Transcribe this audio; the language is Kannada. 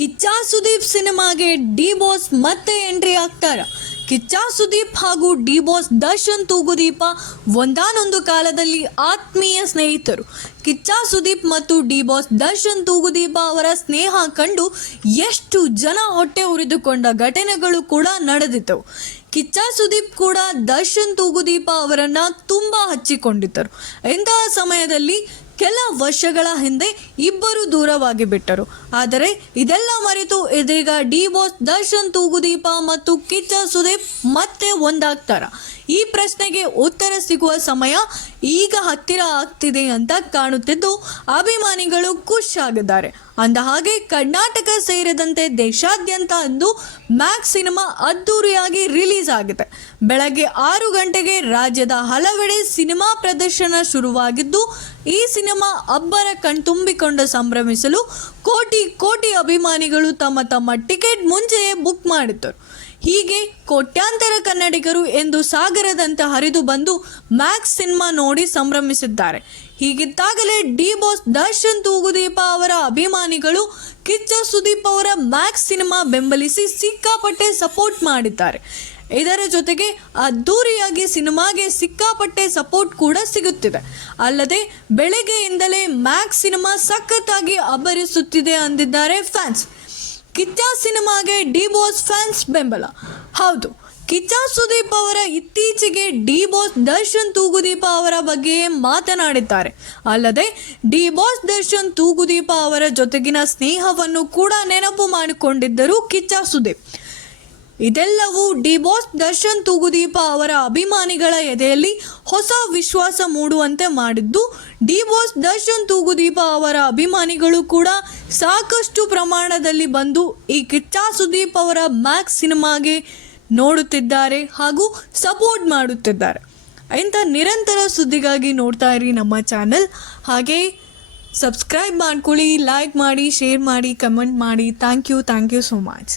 ಕಿಚ್ಚ ಸುದೀಪ್ ಸಿನಿಮಾಗೆ ಡಿ ಬಾಸ್ ಮತ್ತೆ ಎಂಟ್ರಿ ಆಗ್ತಾರ. ಕಿಚ್ಚ ಸುದೀಪ್ ಹಾಗೂ ಡಿ ಬಾಸ್ ದರ್ಶನ್ ತೂಗುದೀಪ ಒಂದಾನೊಂದು ಕಾಲದಲ್ಲಿ ಆತ್ಮೀಯ ಸ್ನೇಹಿತರು. ಕಿಚ್ಚ ಸುದೀಪ್ ಮತ್ತು ಡಿ ಬಾಸ್ ದರ್ಶನ್ ತೂಗುದೀಪ ಅವರ ಸ್ನೇಹ ಕಂಡು ಎಷ್ಟು ಜನ ಹೊಟ್ಟೆ ಉರಿದುಕೊಂಡ ಘಟನೆಗಳು ಕೂಡ ನಡೆದಿತ್ತು ಕಿಚ್ಚ ಸುದೀಪ್ ಕೂಡ ದರ್ಶನ್ ತೂಗುದೀಪ ಅವರನ್ನ ತುಂಬಾ ಹಚ್ಚಿಕೊಂಡಿದ್ದರು. ಇಂತಹ ಸಮಯದಲ್ಲಿ ಕೆಲ ವರ್ಷಗಳ ಹಿಂದೆ ಇಬ್ಬರು ದೂರವಾಗಿ ಬಿಟ್ಟರು. ಆದರೆ ಇದೆಲ್ಲ ಮರೆತು ಇದೀಗ ಡಿ ಬಾಸ್, ದರ್ಶನ್, ತೂಗುದೀಪ ಮತ್ತು ಕಿಚ್ಚ ಸುದೀಪ್ ಮತ್ತೆ ಒಂದಾಗ್ತಾರ. ಈ ಪ್ರಶ್ನೆಗೆ ಉತ್ತರ ಸಿಗುವ ಸಮಯ ಈಗ ಹತ್ತಿರ ಆಗ್ತಿದೆ ಅಂತ ಕಾಣುತ್ತಿದ್ದು ಅಭಿಮಾನಿಗಳು ಖುಷ್ ಆಗಿದ್ದಾರೆ ಅಂದ ಹಾಗೆ ಕರ್ನಾಟಕ ಸೇರಿದಂತೆ ದೇಶಾದ್ಯಂತ ಅಂದು ಮ್ಯಾಕ್ಸ್ ಸಿನಿಮಾ ಅದ್ದೂರಿಯಾಗಿ ರಿಲೀಸ್ ಆಗಿದೆ. ಬೆಳಗ್ಗೆ ಆರು ಗಂಟೆಗೆ ರಾಜ್ಯದ ಹಲವೆಡೆ ಸಿನಿಮಾ ಪ್ರದರ್ಶನ ಶುರುವಾಗಿದ್ದು, ಈ ಸಿನಿಮಾ ಅಬ್ಬರ ಕಣ್ತುಂಬಿಕೊಂಡು ಸಂಭ್ರಮಿಸಲು ಕೋಟಿ ಕೋಟಿ ಅಭಿಮಾನಿಗಳು ತಮ್ಮ ತಮ್ಮ ಟಿಕೆಟ್ ಮುಂಚೆಯೇ ಬುಕ್ ಮಾಡಿದ್ದರು. ಹೀಗೆ ಕೋಟ್ಯಾಂತರ ಕನ್ನಡಿಗರು ಎಂದು ಸಾಗರದಂತೆ ಹರಿದು ಬಂದು ಮ್ಯಾಕ್ಸ್ ಸಿನಿಮಾ ನೋಡಿ ಸಂಭ್ರಮಿಸಿದ್ದಾರೆ. ಹೀಗಿದ್ದಾಗಲೇ ಡಿ ಬಾಸ್ ದರ್ಶನ್ ತೂಗುದೀಪ ಅವರ ಅಭಿಮಾನಿಗಳು ಕಿಚ್ಚ ಸುದೀಪ್ ಅವರ ಮ್ಯಾಕ್ಸ್ ಸಿನಿಮಾ ಬೆಂಬಲಿಸಿ ಸಿಕ್ಕಾಪಟ್ಟೆ ಸಪೋರ್ಟ್ ಮಾಡಿದ್ದಾರೆ. ಇದರ ಜೊತೆಗೆ ಅದ್ದೂರಿಯಾಗಿ ಸಿನಿಮಾಗೆ ಸಿಕ್ಕಾಪಟ್ಟೆ ಸಪೋರ್ಟ್ ಕೂಡ ಸಿಗುತ್ತಿದೆ. ಅಲ್ಲದೆ ಬೆಳಗ್ಗೆಯಿಂದಲೇ ಮ್ಯಾಕ್ಸ್ ಸಿನಿಮಾ ಸಖತ್ತಾಗಿ ಅಬ್ಬರಿಸುತ್ತಿದೆ ಅಂದಿದ್ದಾರೆ ಫ್ಯಾನ್ಸ್. ಕಿಚ್ಚ ಸಿನಿಮಾಗೆ ಡಿ ಬಾಸ್ ಫ್ಯಾನ್ಸ್ ಬೆಂಬಲ. ಹೌದು, ಕಿಚ್ಚ ಸುದೀಪ್ ಅವರ ಇತ್ತೀಚೆಗೆ ಡಿ ಬಾಸ್ ದರ್ಶನ್ ತೂಗುದೀಪ ಅವರ ಬಗ್ಗೆ ಮಾತನಾಡಿದ್ದಾರೆ. ಅಲ್ಲದೆ ಡಿ ಬಾಸ್ ದರ್ಶನ್ ತೂಗುದೀಪ ಅವರ ಜೊತೆಗಿನ ಸ್ನೇಹವನ್ನು ಕೂಡ ನೆನಪು ಮಾಡಿಕೊಂಡಿದ್ದರು ಕಿಚ್ಚ ಸುದೀಪ್. ಇದೆಲ್ಲವೂ ಡಿ ಬಾಸ್ ದರ್ಶನ್ ತೂಗುದೀಪ ಅವರ ಅಭಿಮಾನಿಗಳ ಎದೆಯಲ್ಲಿ ಹೊಸ ವಿಶ್ವಾಸ ಮೂಡುವಂತೆ ಮಾಡಿದ್ದು ಡಿ ಬಾಸ್ ದರ್ಶನ್ ತೂಗುದೀಪ ಅವರ ಅಭಿಮಾನಿಗಳು ಕೂಡ ಸಾಕಷ್ಟು ಪ್ರಮಾಣದಲ್ಲಿ ಬಂದು ಈ ಕಿಚ್ಚ ಸುದೀಪ್ ಅವರ ಮ್ಯಾಕ್ಸ್ ಸಿನಿಮಾಗೆ ನೋಡುತ್ತಿದ್ದಾರೆ ಹಾಗೂ ಸಪೋರ್ಟ್ ಮಾಡುತ್ತಿದ್ದಾರೆ. ಇಂಥ ನಿರಂತರ ಸುದ್ದಿಗಾಗಿ ನೋಡ್ತಾ ಇರಿ ನಮ್ಮ ಚಾನಲ್. ಹಾಗೆ ಸಬ್ಸ್ಕ್ರೈಬ್ ಮಾಡ್ಕೊಳ್ಳಿ ಲೈಕ್ ಮಾಡಿ ಶೇರ್ ಮಾಡಿ ಕಮೆಂಟ್ ಮಾಡಿ. Thank you thank you so much